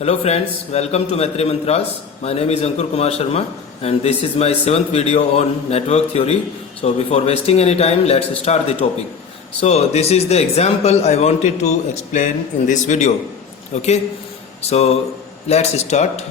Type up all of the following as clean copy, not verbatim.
Hello friends, welcome to Maitre Mantras. My name is Ankur Sharma and this is my 7th video on network theory. So before wasting any time, let's start the topic. So this is the example I wanted to explain in this video. Okay, so let's start.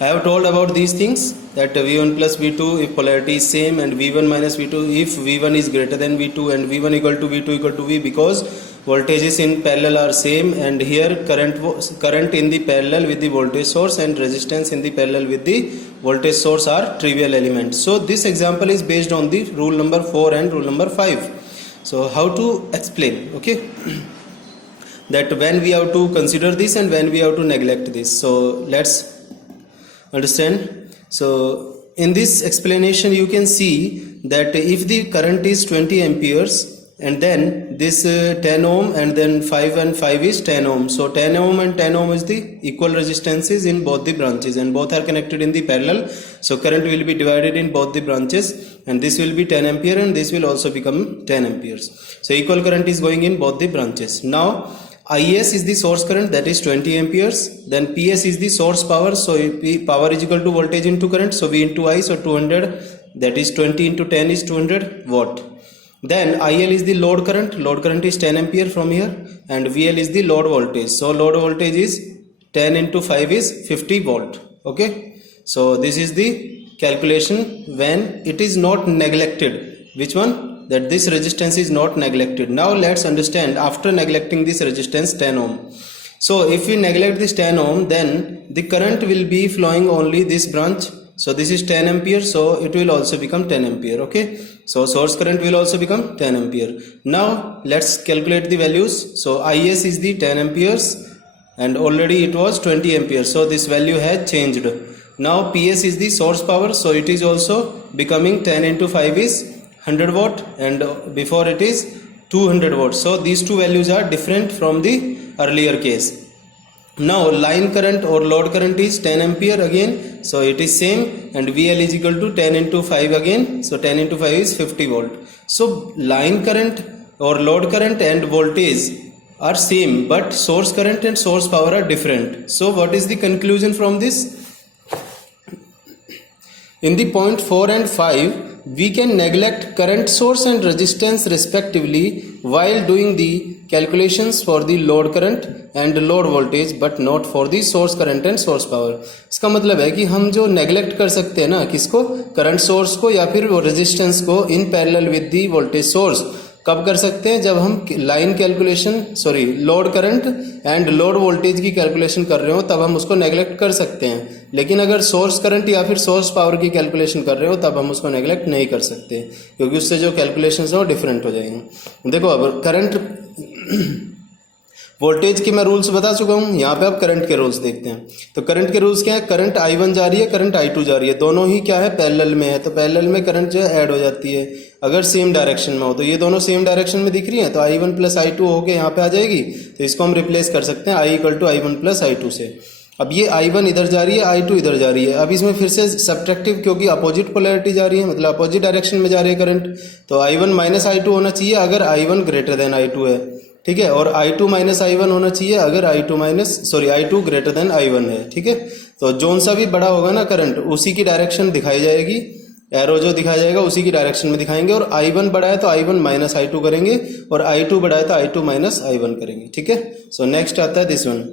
I have told about these things that V1 plus V2 if polarity is same, and V1 minus V2 if V1 is greater than V2 and V1 equal to V2 equal to V, because voltages in parallel are same, and here current in the parallel with the voltage source and resistance in the parallel with the voltage source are trivial elements. So this example is based on the rule number 4 and rule number 5. So how to explain? Okay, that when we have to consider this and when we have to neglect this. So let's understand. So in this explanation you can see that if the current is 20 amperes and then this 10 ohm and then 5 and 5 is 10 ohm. So 10 ohm and 10 ohm is the equal resistances in both the branches and both are connected in the parallel. So current will be divided in both the branches and this will be 10 ampere and this will also become 10 amperes. So equal current is going in both the branches. Now IS is the source current, that is 20 amperes. Then PS is the source power. So power is equal to voltage into current. So V into I, so 200, that is 20 into 10 is 200 watt. Then IL is the load current. Load current is 10 ampere from here, and VL is the load voltage. So load voltage is 10 into 5 is 50 volt. Okay. So this is the calculation when it is not neglected. Which one? That this resistance is not neglected. Now let's understand after neglecting this resistance 10 ohm. So if we neglect this 10 ohm, then the current will be flowing only this branch. So this is 10 ampere, so it will also become 10 ampere. Okay, so source current will also become 10 ampere. Now let's calculate the values. So IS is the 10 amperes and already it was 20 amperes, so this value has changed. Now PS is the source power, so it is also becoming 10 into 5 is 100 watt and before it is 200 watts. So these two values are different from the earlier case. Now line current or load current is 10 ampere again, so it is same, and VL is equal to 10 into 5 again, so 10 into 5 is 50 volt. So line current or load current and voltage are same, but source current and source power are different. So what is the conclusion from this? In the point 4 and 5, we can neglect current source and resistance respectively while doing the calculations for the load current and load voltage, but not for the source current and source power. इसका मतलब है कि हम जो neglect कर सकते हैं ना, किसको? करंट सोर्स को या फिर रेजिस्टेंस को in parallel with the voltage source. कब कर सकते हैं? जब हम line calculation load current and load voltage की कैलकुलेशन कर रहे हो तब हम उसको नेगलेक्ट कर सकते हैं. लेकिन अगर सोर्स करंट या फिर सोर्स पावर की कैलकुलेशन कर रहे हो तब हम उसको नेगलेक्ट नहीं कर सकते, क्योंकि उससे जो कैलकुलेशन है वो डिफरेंट हो जाएंगे. देखो अब करंट वोल्टेज की मैं रूल्स बता चुका हूँ, यहाँ पे आप करंट के रूल्स देखते हैं. तो करंट के रूल्स क्या है? करंट I1 जा रही है, करंट I2 जा रही है, दोनों ही क्या है? पैरेलल में है. तो पैरेलल में करंट जो है ऐड हो जाती है अगर सेम डायरेक्शन में हो. तो ये दोनों सेम डायरेक्शन में दिख रही है, तो I1 प्लस I2 होके यहाँ पे आ जाएगी. तो इसको हम रिप्लेस कर सकते हैं I equal to I1 plus I2 से. अब ये I1 इधर जा रही है, I2 इधर जा रही है. अब इसमें फिर से सब्ट्रैक्टिव, क्योंकि अपोजिट पोलैरिटी जा रही है, मतलब अपोजिट डायरेक्शन में जा रही है करंट. तो I1 माइनस I2 होना चाहिए अगर I1 ग्रेटर देन I2 है, ठीक है, और I2 माइनस I1 होना चाहिए अगर I2 ग्रेटर देन I1 है, ठीक है. तो जोन सा भी बड़ा होगा ना करंट, उसी की डायरेक्शन दिखाई जाएगी, एरो जो दिखाया जाएगा उसी की डायरेक्शन में दिखाएंगे. और I1 बड़ा है तो I1 माइनस I2 करेंगे, और I2 बड़ा है तो I2 माइनस I1 करेंगे, ठीक है. सो नेक्स्ट आता है this one,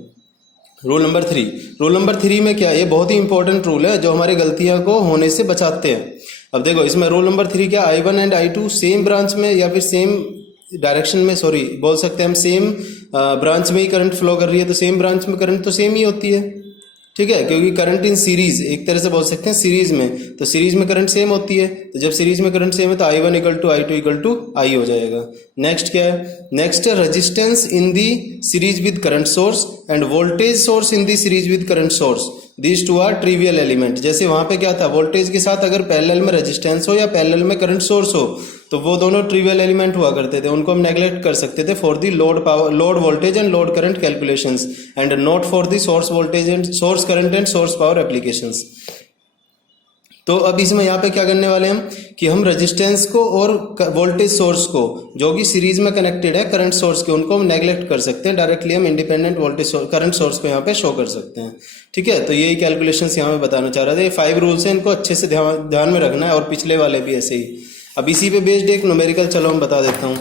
rule number 3. Rule number 3 में क्या, ये बहुत ही इंपॉर्टेंट रूल है जो हमारी गलतियां को होने से बचाते हैं. अब देखो इसमें रूल नंबर 3 क्या, I1 and I2 same branch में या फिर सेम डायरेक्शन में, बोल सकते हैं हम सेम ब्रांच में ही करंट फ्लो कर रही है, तो सेम ब्रांच में करंट तो सेम ही होती है, ठीक है, क्योंकि करंट इन सीरीज, एक तरह से बोल सकते हैं सीरीज में, तो सीरीज में करंट सेम होती है. तो जब सीरीज में करंट सेम है तो I1 equal to I2 equal to I हो जाएगा. नेक्स्ट क्या है? नेक्स्ट है resistance in the series with current source and voltage source in the series with current source. These two are trivial element. जैसे वहां पे क्या था, वोल्टेज के साथ अगर पैरेलल में रेजिस्टेंस हो या पैरेलल में करंट सोर्स हो तो वो दोनों ट्रिवियल एलिमेंट हुआ करते थे, उनको हम नेग्लेक्ट कर सकते थे for the load power, load voltage and load current calculations, and not for the source voltage and source current and source power applications. तो अब इसमें यहाँ पे क्या करने वाले हम कि हम रेजिस्टेंस को और वोल्टेज सोर्स को जो कि सीरीज में कनेक्टेड है करंट सोर्स के, उनको हम नेग्लेक्ट कर सकते हैं। डायरेक्टली हम इंडिपेंडेंट वोल्टेज करंट सोर्स को यहाँ पे शो कर सकते हैं। ठीक है, तो यही कैलकुलेशंस यहाँ में बताना चाह रहा था। ये 5 रूल्स हैं, इनको अच्छे से ध्यान में रखना है, और पिछले वाले भी ऐसे ही। अब इसी पे बेस्ड एक न्यूमेरिकल चलो हम बता देता हूँ।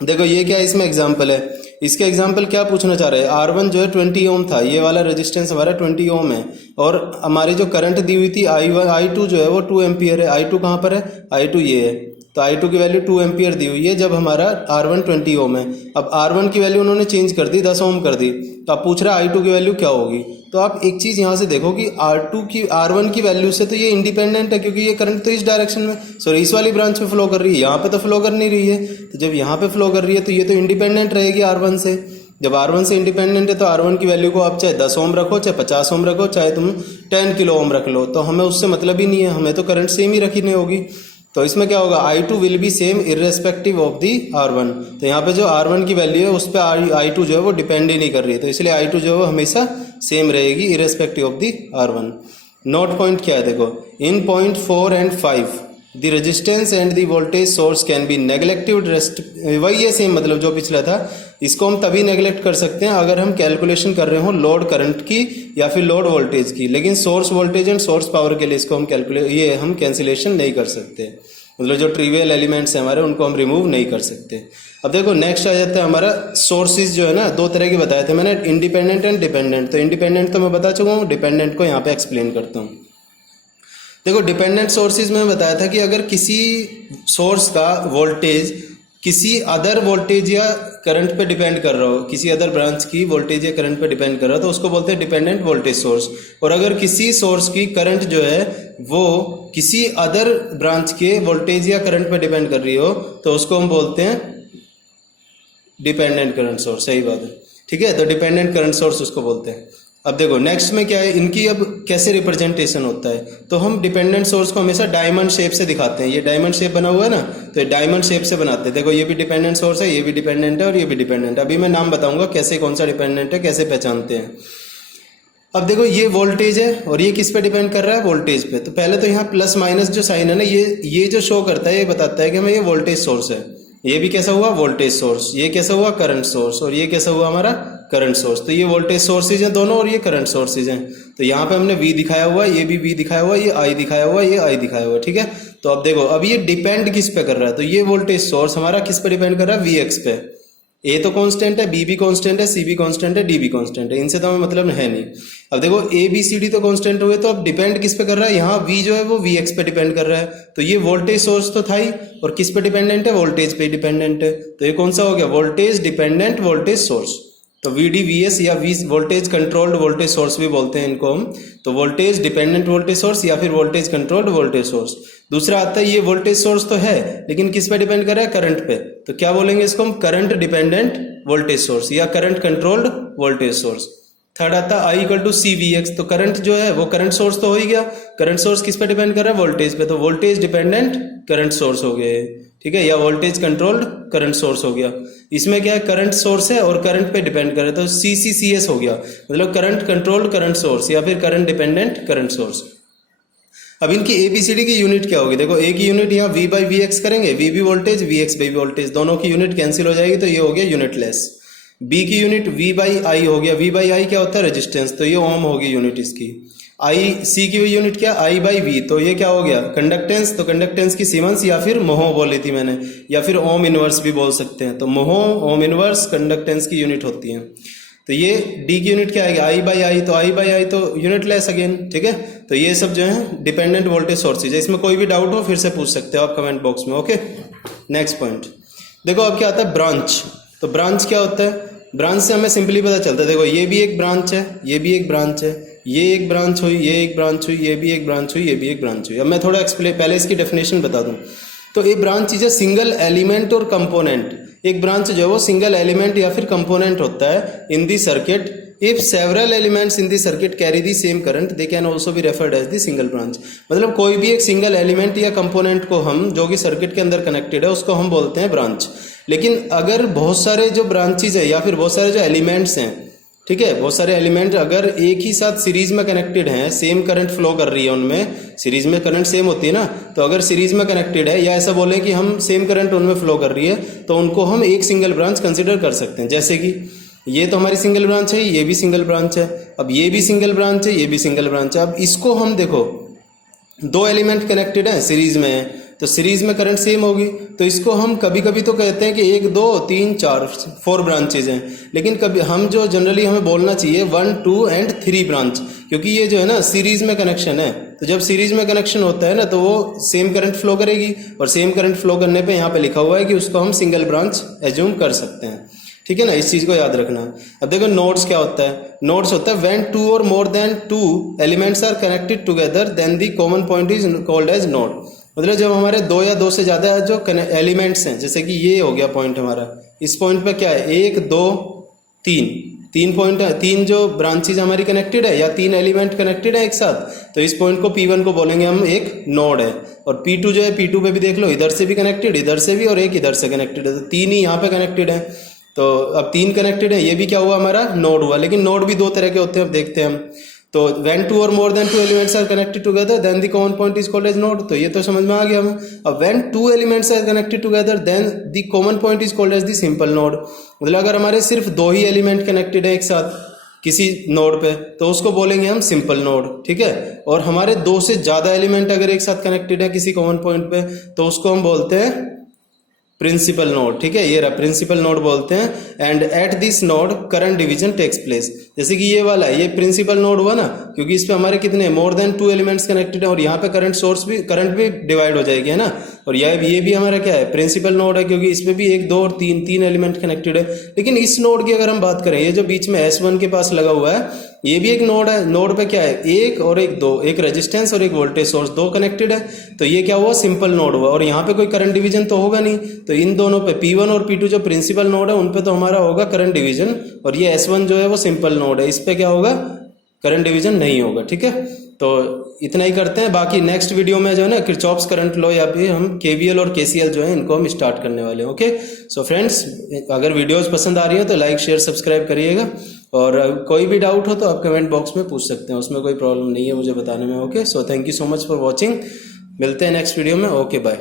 देखो ये क्या इसमें एग्जाम्पल है, इसका एग्जाम्पल क्या पूछना चाह रहे हैं। R1 जो है 20 ओम था, ये वाला रेजिस्टेंस हमारा 20 ओम है, और हमारी जो करंट दी हुई थी I2 जो है वो 2 एम्पियर है। I2 कहाँ पर है, I2 ये है, तो I2 की वैल्यू 2 एम्पियर दी हुई है जब हमारा R1 20 ओम है। अब R1 की वैल्यू उन्होंने चेंज कर दी, 10 ओम कर दी, तो अब पूछ रहा है I2 की वैल्यू क्या होगी। तो आप एक चीज़ यहाँ से देखो कि R1 की वैल्यू से तो ये इंडिपेंडेंट है, क्योंकि ये करंट तो इस डायरेक्शन में, सॉरी इस वाली ब्रांच में फ्लो कर रही है, यहाँ पे तो फ्लो कर नहीं रही है। तो जब यहाँ पे फ्लो कर रही है तो ये तो इंडिपेंडेंट रहेगी R1 से। जब R1 से इंडिपेंडेंट है तो R1 की वैल्यू को आप चाहे 10 ओम रखो, चाहे 50 ओम रखो, चाहे तुम 10 किलो ओम रख लो, तो हमें उससे मतलब ही नहीं है, हमें तो करंट सेम ही रखनी होगी। तो इसमें क्या होगा, I2 will be same irrespective of the R1। तो यहाँ पे जो R1 की वैल्यू है उस पर I2 जो है वो डिपेंड ही नहीं कर रही है, तो इसलिए I2 जो है वो हमेशा सेम रहेगी irrespective of the R1। Note point क्या है, देखो in point 4 and 5 the resistance and the voltage source can be neglected. वही है सेम, मतलब जो पिछला था, इसको हम तभी नेग्लेक्ट कर सकते हैं अगर हम कैलकुलेशन कर रहे हो लोड करंट की या फिर लोड वोल्टेज की, लेकिन source voltage and source power के लिए इसको हम हम कैंसिलेशन नहीं कर सकते। मतलब जो ट्रिवियल एलिमेंट्स हैं हमारे उनको हम रिमूव नहीं कर सकते। अब देखो नेक्स्ट आ जाता है हमारा सोर्सेज जो है ना, 2 तरह के बताए थे मैंने, इंडिपेंडेंट एंड डिपेंडेंट। तो इंडिपेंडेंट तो मैं बता चुका हूँ, डिपेंडेंट को यहाँ पे एक्सप्लेन करता हूँ। देखो डिपेंडेंट सोर्सेज में बताया था कि अगर किसी सोर्स का वोल्टेज किसी अदर वोल्टेज या करंट पे डिपेंड कर रहा हो, किसी अदर ब्रांच की वोल्टेज या करंट पे डिपेंड कर रहा हो, तो उसको बोलते हैं डिपेंडेंट वोल्टेज सोर्स। और अगर किसी सोर्स की करंट जो है वो किसी अदर ब्रांच के वोल्टेज या करंट पे डिपेंड कर रही हो, तो उसको हम बोलते हैं डिपेंडेंट करंट सोर्स। सही बात है, ठीक है, तो डिपेंडेंट करंट सोर्स उसको बोलते हैं। अब देखो नेक्स्ट में क्या है, इनकी अब कैसे रिप्रेजेंटेशन होता है। तो हम डिपेंडेंट सोर्स को हमेशा डायमंड शेप से दिखाते हैं। ये डायमंड शेप बना हुआ है ना, तो ये डायमंड शेप से बनाते हैं। देखो ये भी डिपेंडेंट सोर्स है, ये भी डिपेंडेंट है और ये भी डिपेंडेंट है। अभी मैं नाम बताऊंगा कैसे कौन सा डिपेंडेंट है, कैसे पहचानते हैं। अब देखो ये वोल्टेज है और ये किस पे डिपेंड कर रहा है, वोल्टेज पे। तो पहले तो यहाँ प्लस माइनस जो साइन है ना, ये जो शो करता है, ये बताता है कि हमें ये वोल्टेज सोर्स है। ये भी कैसा हुआ, वोल्टेज सोर्स, ये कैसा हुआ, करंट सोर्स, और ये कैसा हुआ हमारा करंट सोर्स। तो ये वोल्टेज सोर्सेज हैं दोनों और ये करंट सोर्सेज हैं। तो यहाँ पे हमने V दिखाया हुआ, ये भी V दिखाया हुआ, ये I दिखाया हुआ, ये I दिखाया हुआ, ठीक है। तो अब देखो अब ये डिपेंड किस पे कर रहा है, तो ये वोल्टेज सोर्स हमारा किस पे डिपेंड कर रहा है, Vx पे। A तो कांस्टेंट है, B भी कांस्टेंट है, C भी कांस्टेंट है, D भी कांस्टेंट है, इनसे तो हमें मतलब है नहीं। अब देखो A B C D तो कांस्टेंट हुए, तो अब डिपेंड किस पे कर रहा है, यहाँ V जो है वो Vx पे डिपेंड कर रहा है। तो ये वोल्टेज सोर्स तो था ही, और किस पे डिपेंडेंट है, वोल्टेज पे डिपेंडेंट है। तो ये कौन सा हो गया, वोल्टेज डिपेंडेंट वोल्टेज सोर्स। तो VDVS या वोल्टेज कंट्रोल्ड वोल्टेज सोर्स भी बोलते हैं इनको हम। तो वोल्टेज डिपेंडेंट वोल्टेज सोर्स या फिर वोल्टेज कंट्रोल्ड वोल्टेज सोर्स। दूसरा आता है ये वोल्टेज सोर्स तो है लेकिन किस पे डिपेंड कर रहा है, करंट पे। तो क्या बोलेंगे इसको हम, करंट डिपेंडेंट वोल्टेज सोर्स या current controlled voltage source. Third आता है I = CVX। तो करंट जो है वो करंट सोर्स तो हो ही गया, करंट सोर्स किस पे डिपेंड कर रहा है, वोल्टेज पे। तो वोल्टेज डिपेंडेंट करंट सोर्स हो गए, ठीक है, या वोल्टेज कंट्रोल्ड करंट सोर्स हो गया। इसमें क्या है, करंट सोर्स है और करंट पे डिपेंड कर रहा है, तो CCCS हो गया, मतलब करंट कंट्रोल्ड करंट सोर्स या फिर करंट डिपेंडेंट करंट सोर्स। अब इनकी ABCD की यूनिट क्या होगी, देखो A की यूनिट यहाँ V/Vx करेंगे, V भी वोल्टेज Vx भी वोल्टेज, दोनों की यूनिट कैंसिल हो जाएगी, तो ये हो गया यूनिटलेस। B की यूनिट V/I हो गया, V/I क्या होता है, रेजिस्टेंस, तो ये ओम होगी यूनिट इसकी। C की यूनिट क्या, I/V, तो ये क्या हो गया, कंडक्टेंस, तो कंडक्टेंस की सीमेंस या फिर मोहो बोली थी मैंने, या फिर ओम इनवर्स भी बोल सकते हैं। तो मोहो, ओम इनवर्स कंडक्टेंस की यूनिट होती है। तो ये D की यूनिट क्या आएगी, I/I, तो I/I तो यूनिटलेस अगेन, ठीक है। तो ये सब जो है डिपेंडेंट वोल्टेज सोर्सेज है। इसमें कोई भी डाउट हो फिर से पूछ सकते हो आप कमेंट बॉक्स में, ओके। नेक्स्ट पॉइंट देखो, अब क्या आता है, ब्रांच। तो ब्रांच क्या होता है, ब्रांच से हमें सिंपली पता चलता है, देखो ये भी एक ब्रांच है, ये भी एक ब्रांच है, ये एक ब्रांच हुई, ये एक ब्रांच हुई, ये भी एक ब्रांच हुई, ये भी एक ब्रांच हुई। अब मैं थोड़ा पहले इसकी डेफिनेशन बता दूं। तो एक ब्रांच चीज है सिंगल एलिमेंट और कंपोनेंट। एक ब्रांच जो है वो सिंगल एलिमेंट या फिर कंपोनेंट होता है in the circuit. If several elements in the circuit carry the same current they can also be referred as the single branch. मतलब कोई भी एक सिंगल एलिमेंट या कंपोनेंट को हम, जो कि सर्किट के अंदर कनेक्टेड है, उसको हम बोलते हैं ब्रांच। लेकिन अगर बहुत सारे जो ब्रांचेज है या फिर बहुत सारे जो एलिमेंट्स हैं ठीक है, बहुत सारे एलिमेंट अगर एक ही साथ सीरीज में कनेक्टेड हैं, सेम करंट फ्लो कर रही है उनमें, सीरीज में करंट सेम होती है ना, तो अगर सीरीज में कनेक्टेड है या ऐसा बोले कि हम सेम करंट उनमें फ्लो कर रही है तो उनको हम एक सिंगल ब्रांच कंसिडर कर सकते हैं। जैसे कि ये तो हमारी सिंगल ब्रांच है, ये भी सिंगल ब्रांच है, अब ये भी सिंगल ब्रांच है, ये भी सिंगल ब्रांच है। अब इसको हम देखो, दो एलिमेंट कनेक्टेड है, सीरीज में है, तो सीरीज में करंट सेम होगी, तो इसको हम कभी कभी तो कहते हैं कि 1 2 3 4 4 ब्रांचेज हैं, लेकिन कभी हम जो जनरली हमें बोलना चाहिए 1 2 एंड 3 ब्रांच, क्योंकि ये जो है ना सीरीज में कनेक्शन है। तो जब सीरीज में कनेक्शन होता है ना तो वो सेम करंट फ्लो करेगी, और सेम करंट फ्लो करने पे यहाँ पे लिखा हुआ है कि उसको हम सिंगल ब्रांच एज्यूम कर सकते हैं। ठीक है ना, इस चीज को याद रखना। अब देखो नोड्स क्या होता है, नोड्स होता है व्हेन 2 और more than 2 elements are connected together then the common point is called as node. मतलब जब हमारे दो या दो से ज्यादा जो एलिमेंट्स हैं, जैसे कि ये हो गया पॉइंट हमारा, इस पॉइंट पे क्या है 1 2 3 तीन पॉइंट है, तीन जो ब्रांचेज हमारी कनेक्टेड है या तीन एलिमेंट कनेक्टेड है एक साथ, तो इस पॉइंट को P1 को बोलेंगे हम एक नोड है। और P2 जो है, P2 पे भी देख लो, इधर से भी कनेक्टेड, इधर से भी, और एक इधर से कनेक्टेड है, तो तीन ही यहाँ पे कनेक्टेड है। तो अब तीन कनेक्टेड है, ये भी क्या हुआ हमारा नोड हुआ। लेकिन नोड भी दो तरह के होते हैं, अब देखते हैं हम। तो when 2 or more than 2 elements are connected together then the common point is called as node। तो ये तो समझ में आ गया हम। अब when 2 elements are connected together then the common point is called as the simple node। मतलब अगर हमारे सिर्फ दो ही एलिमेंट कनेक्टेड है एक साथ किसी नोड पे, तो उसको बोलेंगे हम सिंपल नोड। ठीक है, और हमारे दो से ज्यादा एलिमेंट अगर एक साथ कनेक्टेड है किसी कॉमन पॉइंट पे, तो उसको हम बोलते हैं प्रिंसिपल नोड। ठीक है, ये रहा प्रिंसिपल नोड बोलते हैं। And at this node current division takes place. जैसे कि ये वाला है, ये प्रिंसिपल नोड हुआ ना, क्योंकि इस पे हमारे कितने मोर देन 2 एलिमेंट्स कनेक्टेड है, और यहाँ पे करंट भी डिवाइड हो जाएगी, है ना। और ये भी हमारा क्या है, प्रिंसिपल नोड है, क्योंकि इसमें भी 1 2 और 3 एलिमेंट कनेक्टेड है। लेकिन इस नोड की अगर हम बात करें, ये जो बीच में S1 के पास लगा हुआ है, ये भी एक नोड है। नोड पे क्या है, एक और एक दो, एक रेजिस्टेंस और एक वोल्टेज सोर्स, दो कनेक्टेड है, तो ये क्या हुआ, सिंपल नोड हुआ। और यहाँ पे कोई करंट डिवीजन तो होगा नहीं, तो इन दोनों पे P1 और P2 जो प्रिंसिपल नोड है उन पे तो हमारा होगा करंट डिवीजन, और ये S1 जो है वो सिंपल नोड है, इस पे क्या होगा, करंट डिवीजन नहीं होगा। ठीक है, तो इतना ही करते हैं। बाकी नेक्स्ट वीडियो में जो है ना किरचॉफ्स करंट लॉ या फिर हम KVL और KCL जो है इनको हम स्टार्ट करने वाले हैं। ओके, सो फ्रेंड्स, अगर वीडियोस पसंद आ रही है तो लाइक शेयर सब्सक्राइब करिएगा, और कोई भी डाउट हो तो आप कमेंट बॉक्स में पूछ सकते हैं, उसमें कोई प्रॉब्लम नहीं है मुझे बताने में। Okay, so thank you so much for watching, मिलते हैं नेक्स्ट वीडियो में। Okay, bye.